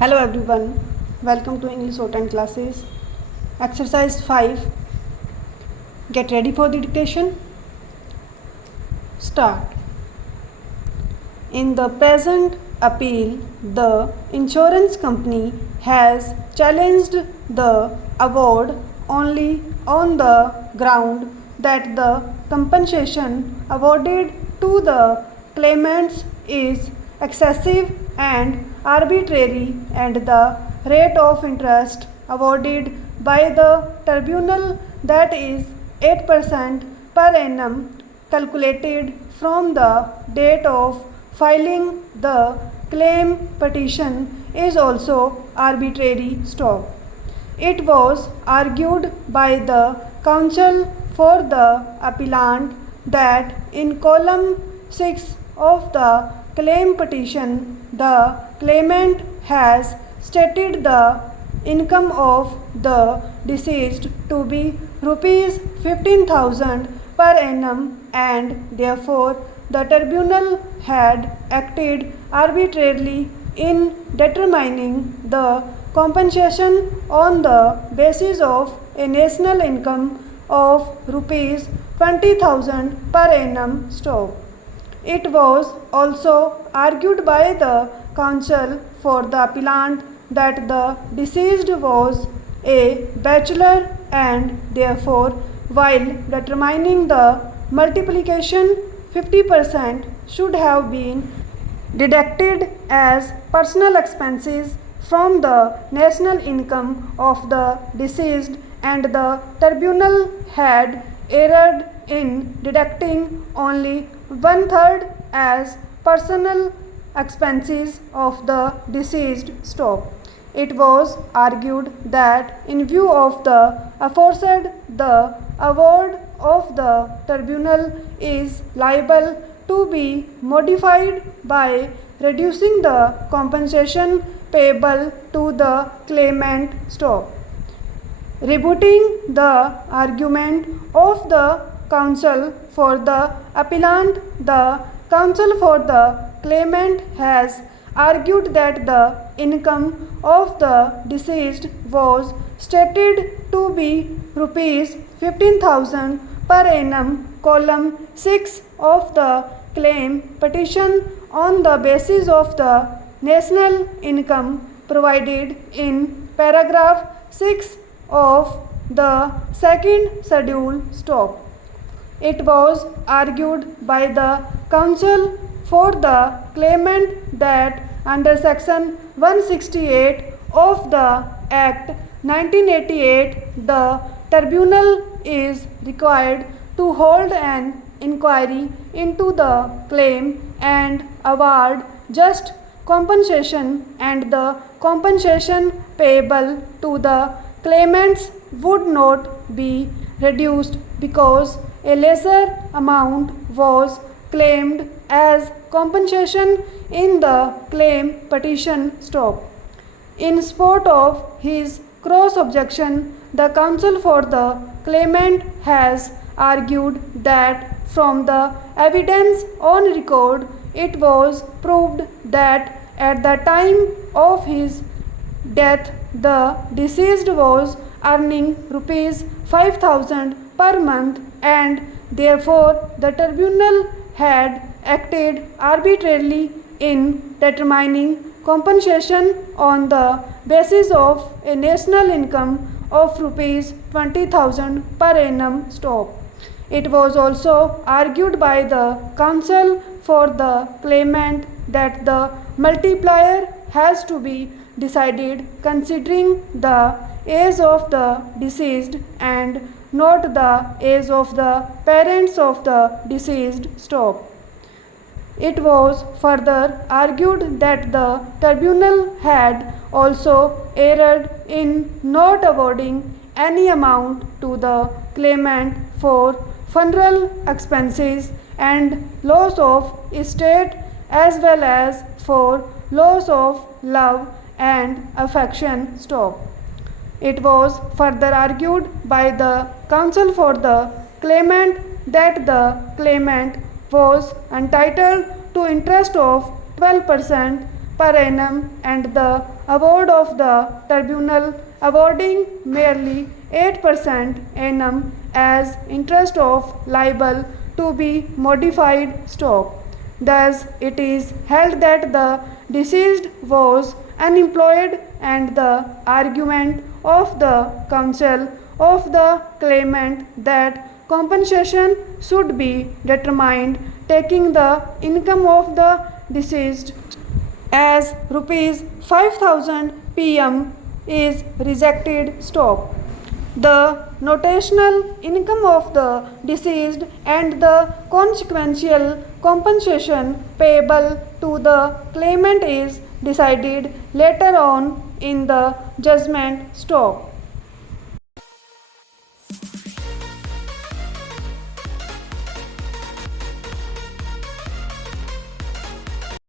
Hello everyone, welcome to English Shorthand classes. Exercise 5. Get ready for the dictation. Start. In the present appeal, the insurance company has challenged the award only on the ground that the compensation awarded to the claimants is excessive and arbitrary, and the rate of interest awarded by the tribunal, that is 8% per annum, calculated from the date of filing the claim petition, is also arbitrary. Stop. It was argued by the counsel for the appellant that in column 6 of the claim petition, the claimant has stated the income of the deceased to be rupees 15,000 per annum, and therefore the tribunal had acted arbitrarily in determining the compensation on the basis of a national income of rupees 20,000 per annum. Stop. It was also argued by the counsel for the appellant that the deceased was a bachelor, and therefore, while determining the multiplication, 50% should have been deducted as personal expenses from the national income of the deceased, and the tribunal had erred in deducting only 1/3 as personal expenses of the deceased. Stop. It was argued that in view of the aforesaid, the award of the tribunal is liable to be modified by reducing the compensation payable to the claimant. Stop. Rebutting the argument of the counsel for the appellant, the counsel for the claimant has argued that the income of the deceased was stated to be rupees 15,000 per annum, column 6 of the claim petition, on the basis of the national income provided in paragraph 6 of the second schedule. Stop. It was argued by the counsel for the claimant that under section 168 of the Act 1988, the tribunal is required to hold an inquiry into the claim and award just compensation, and the compensation payable to the claimants would not be reduced because a lesser amount was claimed as compensation in the claim petition. Stop. In support of his cross objection, the counsel for the claimant has argued that from the evidence on record, it was proved that at the time of his death, the deceased was earning rupees 5,000 per month, and therefore the tribunal had acted arbitrarily in determining compensation on the basis of a national income of rupees 20,000 per annum. Stop. It was also argued by the counsel for the claimant that the multiplier has to be decided considering the age of the deceased and not the age of the parents of the deceased. Stop. It was further argued that the tribunal had also erred in not awarding any amount to the claimant for funeral expenses and loss of estate, as well as for loss of love and affection. Stop. It was further argued by the counsel for the claimant that the claimant was entitled to interest of 12% per annum and the award of the tribunal awarding merely 8% annum as interest of liable to be modified stock. Thus, it is held that the deceased was unemployed and the argument of the counsel of the claimant that compensation should be determined taking the income of the deceased as rupees 5000 pm is rejected stock. The notional income of the deceased and the consequential compensation payable to the claimant is decided later on in the judgment stock.